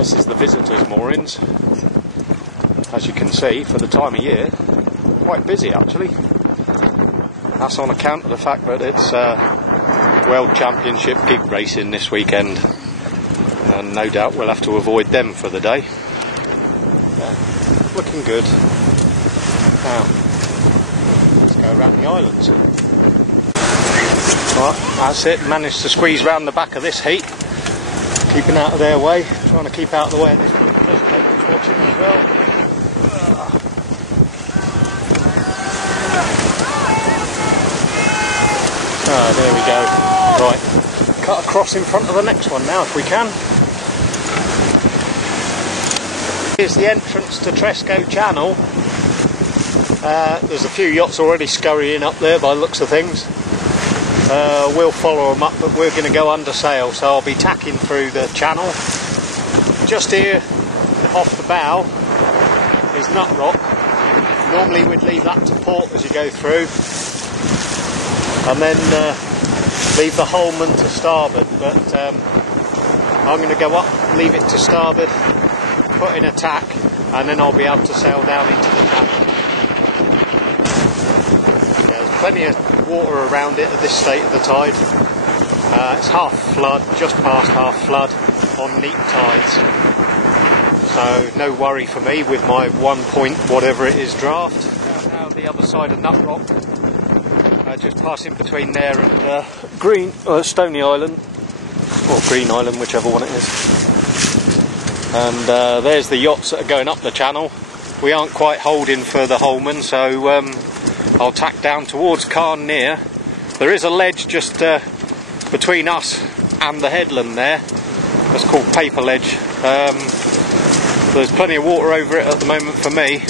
This is the visitors' moorings. As you can see, for the time of year, quite busy actually. That's on account of the fact that it's World Championship gig racing this weekend, and no doubt we'll have to avoid them for the day. Yeah, looking good. Now, let's go around the islands. Right, that's it, managed to squeeze round the back of this heat, keeping out of their way, trying to keep out of the way of this Tresco who's watching as well. Ah, there we go. Right, cut across in front of the next one now if we can. Here's the entrance to Tresco Channel. There's a few yachts already scurrying up there by the looks of things. We'll follow them up, but we're going to go under sail, so I'll be tacking through the channel. Just here, off the bow, is Nut Rock. Normally we'd leave that to port as you go through, and then leave the Holman to starboard, but I'm going to go up, leave it to starboard, put in a tack, and then I'll be able to sail down into the channel. There's plenty of water around it at this state of the tide. It's half flood, just past half flood on neap tides, so no worry for me with my 1 point whatever it is draft. Now the other side of Nut Rock, just passing between there and Stony Island, or Green Island, whichever one it is. And there's the yachts that are going up the channel. We aren't quite holding for the Holman, so I'll tack down towards Carn Near. There is a ledge just between us and the headland there. That's called Paper Ledge. There's plenty of water over it at the moment for me,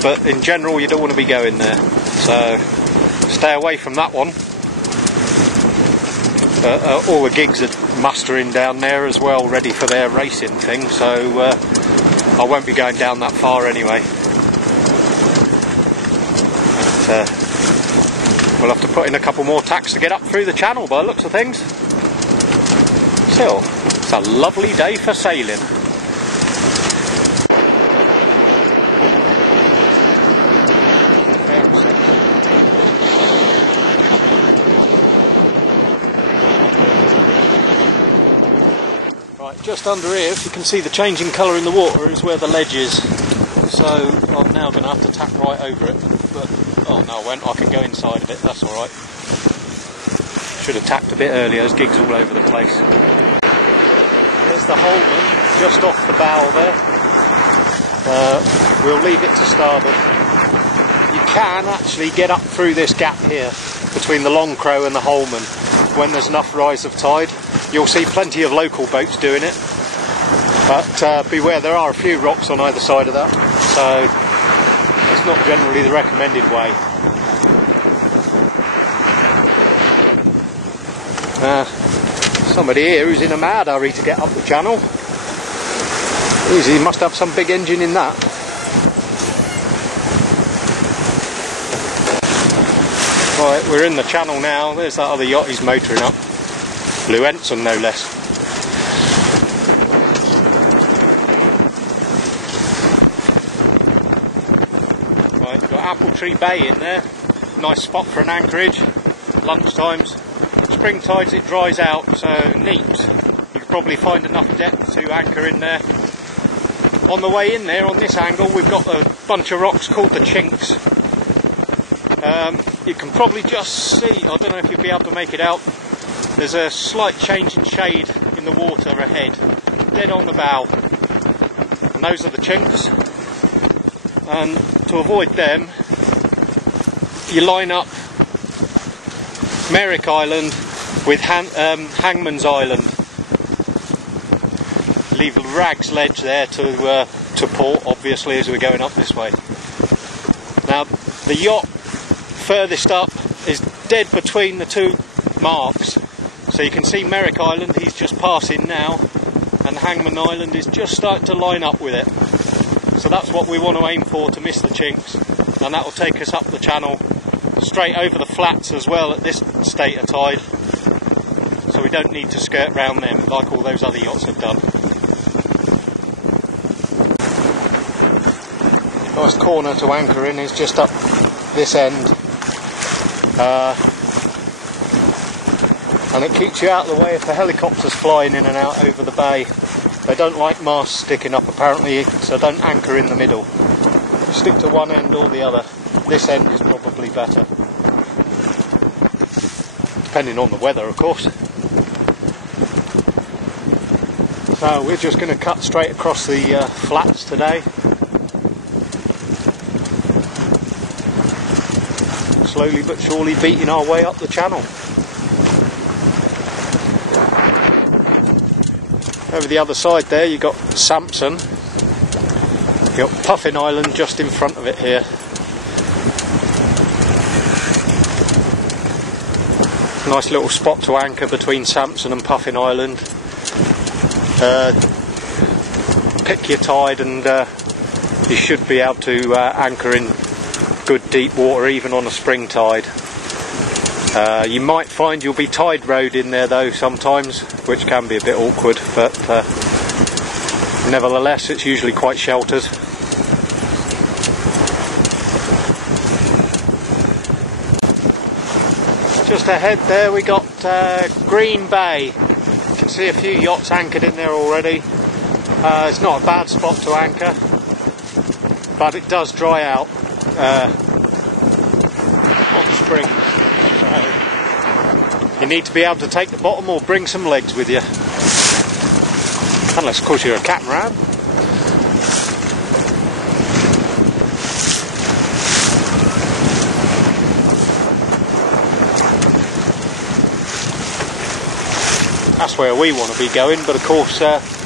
but in general you don't want to be going there. So stay away from that one. All the gigs are mustering down there as well, ready for their racing thing, so I won't be going down that far anyway. But, we'll have to put in a couple more tacks to get up through the channel by the looks of things. Still, it's a lovely day for sailing. Right, just under here, if you can see the changing colour in the water, is where the ledge is. So I'm now going to have to tack right over it. But oh no, I won't. I can go inside of it, that's alright. Should have tacked a bit earlier, there's gigs all over the place. There's the Holman, just off the bow there. We'll leave it to starboard. You can actually get up through this gap here, between the Long Crow and the Holman, when there's enough rise of tide. You'll see plenty of local boats doing it. But beware, there are a few rocks on either side of that, so it's not generally the recommended way. Somebody here who's in a mad hurry to get up the channel. He must have some big engine in that. Right, we're in the channel now. There's that other yacht he's motoring up. Blue Ensign, no less. Right, we've got Apple Tree Bay in there. Nice spot for an anchorage. Lunch times. Spring tides it dries out, so neat. You could probably find enough depth to anchor in there. On the way in there, on this angle, we've got a bunch of rocks called the Chinks. You can probably just see, I don't know if you'll be able to make it out, there's a slight change in shade in the water ahead, dead on the bow. And those are the Chinks. And to avoid them, you line up Merrick Island with Hangman's Island. Leave Rag's Ledge there to port, obviously, as we're going up this way. Now, the yacht furthest up is dead between the two marks. So you can see Merrick Island, he's just passing now, and Hangman Island is just starting to line up with it. So that's what we want to aim for, to miss the Chinks, and that will take us up the channel, straight over the flats as well at this state of tide. So we don't need to skirt round them like all those other yachts have done. Nice corner to anchor in is just up this end, and it keeps you out of the way if the helicopter's flying in and out over the bay. They don't like masts sticking up apparently, so don't anchor in the middle. Stick to one end or the other. This end is probably better, depending on the weather of course. So we're just going to cut straight across the flats today. Slowly but surely beating our way up the channel. Over the other side there you've got Samson. You've got Puffin Island just in front of it here. Nice little spot to anchor between Samson and Puffin Island. Pick your tide and you should be able to anchor in good deep water even on a spring tide. You might find you'll be tide rowed in there though sometimes, which can be a bit awkward, but nevertheless it's usually quite sheltered. Just ahead there we got Green Bay. You can see a few yachts anchored in there already. It's not a bad spot to anchor, but it does dry out on spring. So you need to be able to take the bottom or bring some legs with you. Unless of course you're a catamaran. That's where we want to be going, but of course,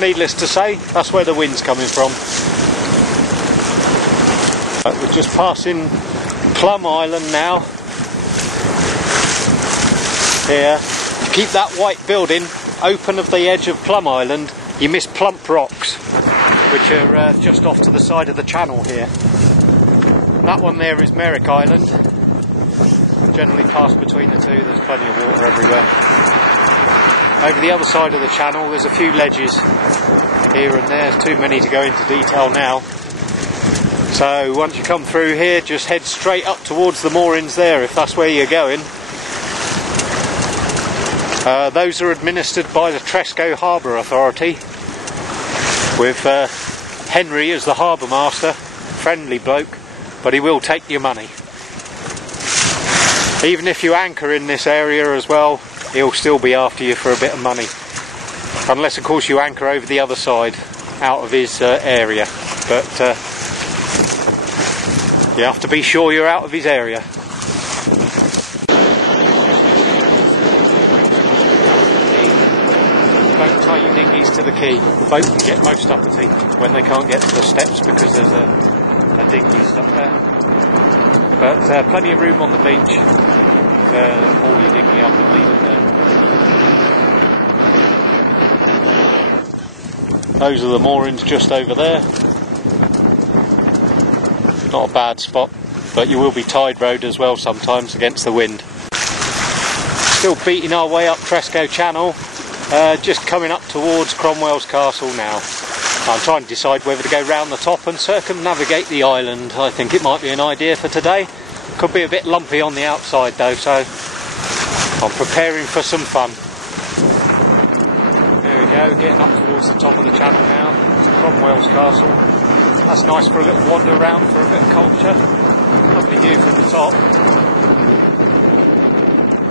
needless to say, that's where the wind's coming from. We're just passing Plum Island now. Here, to keep that white building open of the edge of Plum Island, you miss Plump Rocks, which are just off to the side of the channel here. That one there is Merrick Island. Generally pass between the two, there's plenty of water everywhere. Over the other side of the channel there's a few ledges here and there, there's too many to go into detail now. So once you come through here, just head straight up towards the moorings there if that's where you're going. Those are administered by the Tresco Harbour Authority, with Henry as the harbour master. Friendly bloke, but he will take your money. Even if you anchor in this area as well, he'll still be after you for a bit of money. Unless of course you anchor over the other side, out of his area. But you have to be sure you're out of his area. Don't tie your dinghies to the quay. The boat can get most uppity when they can't get to the steps because there's a dinghy stuck there. But plenty of room on the beach. Haul your dinghy up and leave it there. Those are the moorings just over there. Not a bad spot, but you will be tide rowed as well sometimes against the wind. Still beating our way up Tresco Channel, just coming up towards Cromwell's Castle now. I'm trying to decide whether to go round the top and circumnavigate the island. I think it might be an idea for today. Could be a bit lumpy on the outside though, so I'm preparing for some fun. There we go, getting up towards the top of the channel now. It's Cromwell's Castle. That's nice for a little wander around for a bit of culture. Lovely view from the top.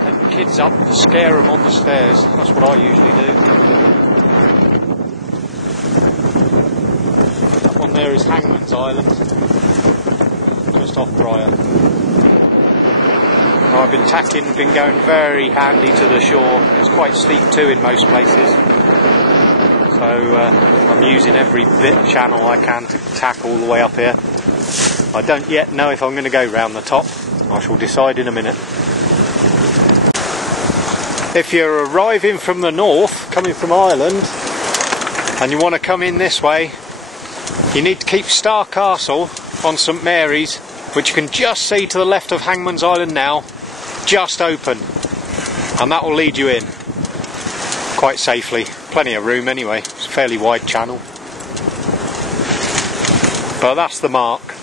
Take the kids up to scare them on the stairs. That's what I usually do. That one there is Hangman's Island, just off Briar. I've been tacking, been going very handy to the shore. It's quite steep too in most places. So I'm using every bit of channel I can to tack all the way up here. I don't yet know if I'm going to go round the top. I shall decide in a minute. If you're arriving from the north, coming from Ireland, and you want to come in this way, you need to keep Star Castle on St Mary's, which you can just see to the left of Hangman's Island now, just open, and that will lead you in quite safely. Plenty of room anyway, it's a fairly wide channel. But that's the mark.